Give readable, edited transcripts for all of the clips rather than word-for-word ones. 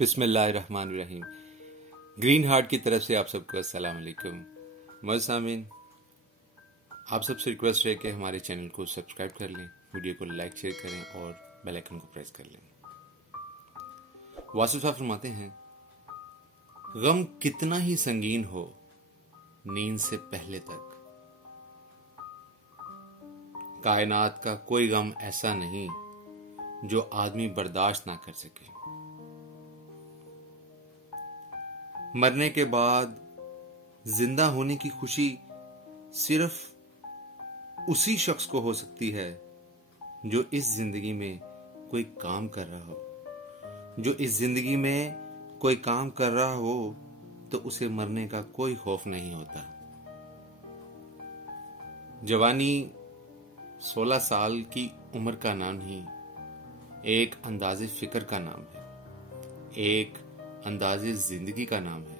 بسم اللہ الرحمن الرحیم۔ گرین ہارٹ کی طرف سے آپ سب کو السلام علیکم۔ معزز سامعین، آپ سب سے ریکویسٹ ہے کہ ہمارے چینل کو سبسکرائب کر لیں، ویڈیو کو لائک شیئر کریں اور بیل آئیکن کو پریس کر لیں۔ واصف صاحب فرماتے ہیں، غم کتنا ہی سنگین ہو نیند سے پہلے تک، کائنات کا کوئی غم ایسا نہیں جو آدمی برداشت نہ کر سکے۔ مرنے کے بعد زندہ ہونے کی خوشی صرف اسی شخص کو ہو سکتی ہے جو اس زندگی میں کوئی کام کر رہا ہو۔ جو اس زندگی میں کوئی کام کر رہا ہو تو اسے مرنے کا کوئی خوف نہیں ہوتا۔ جوانی 16 سال کی عمر کا نام نہیں، ایک انداز فکر کا نام ہے، ایک انداز زندگی کا نام ہے،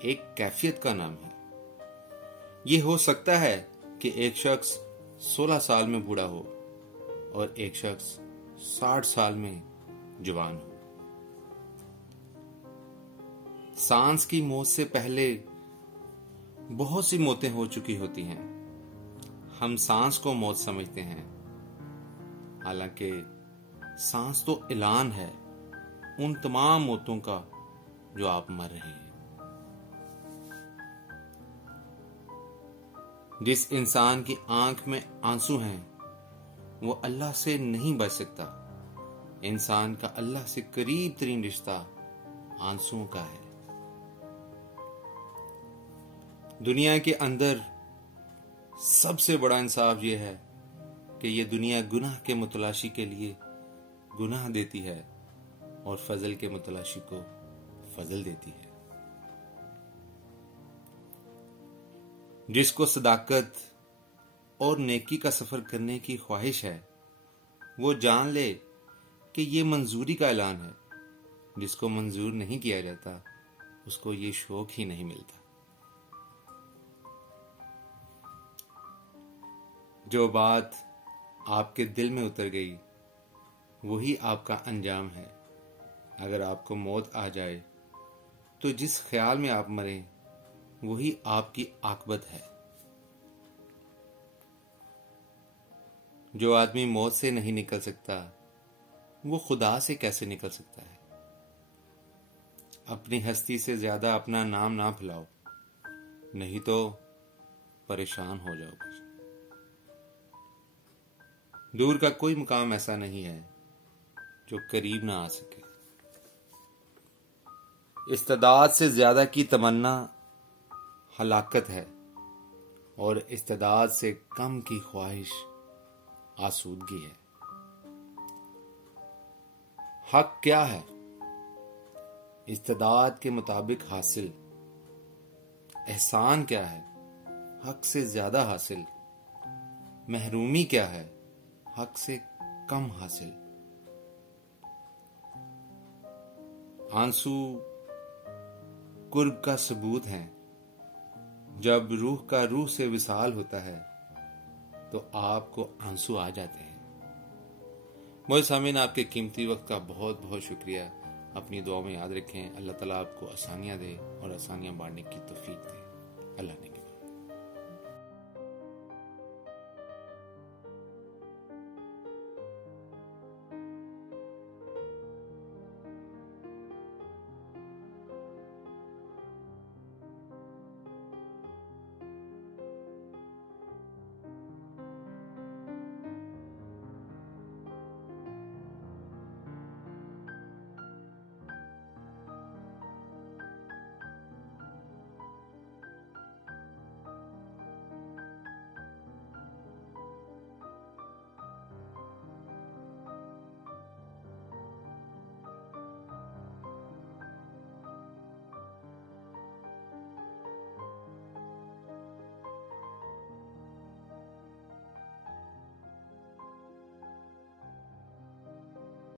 ایک کیفیت کا نام ہے۔ یہ ہو سکتا ہے کہ ایک شخص 16 سال میں بوڑھا ہو اور ایک شخص 60 سال میں جوان ہو۔ سانس کی موت سے پہلے بہت سی موتیں ہو چکی ہوتی ہیں۔ ہم سانس کو موت سمجھتے ہیں، حالانکہ سانس تو اعلان ہے ان تمام موتوں کا جو آپ مر رہے ہیں۔ جس انسان کی آنکھ میں آنسو ہیں وہ اللہ سے نہیں بچ سکتا۔ انسان کا اللہ سے قریب ترین رشتہ آنسوؤں کا ہے۔ دنیا کے اندر سب سے بڑا انصاف یہ ہے کہ یہ دنیا گناہ کے متلاشی کے لیے گناہ دیتی ہے اور فضل کے متلاشی کو فضل دیتی ہے۔ جس کو صداقت اور نیکی کا سفر کرنے کی خواہش ہے وہ جان لے کہ یہ منظوری کا اعلان ہے۔ جس کو منظور نہیں کیا جاتا اس کو یہ شوق ہی نہیں ملتا۔ جو بات آپ کے دل میں اتر گئی وہی آپ کا انجام ہے۔ اگر آپ کو موت آ جائے تو جس خیال میں آپ مریں وہی آپ کی عاقبت ہے۔ جو آدمی موت سے نہیں نکل سکتا وہ خدا سے کیسے نکل سکتا ہے؟ اپنی ہستی سے زیادہ اپنا نام نہ پھیلاؤ، نہیں تو پریشان ہو جاؤ گے۔ دور کا کوئی مقام ایسا نہیں ہے جو قریب نہ آ سکے۔ استعداد سے زیادہ کی تمنا ہلاکت ہے اور استعداد سے کم کی خواہش آسودگی ہے۔ حق کیا ہے؟ استعداد کے مطابق حاصل۔ احسان کیا ہے؟ حق سے زیادہ حاصل۔ محرومی کیا ہے؟ حق سے کم حاصل۔ آنسو قرب کا ثبوت ہیں۔ جب روح کا روح سے وصال ہوتا ہے تو آپ کو آنسو آ جاتے ہیں۔ معزز سامعین، آپ کے قیمتی وقت کا بہت بہت شکریہ۔ اپنی دعاؤں میں یاد رکھیں۔ اللہ تعالیٰ آپ کو آسانیاں دے اور آسانیاں بانٹنے کی توفیق دے۔ اللہ نے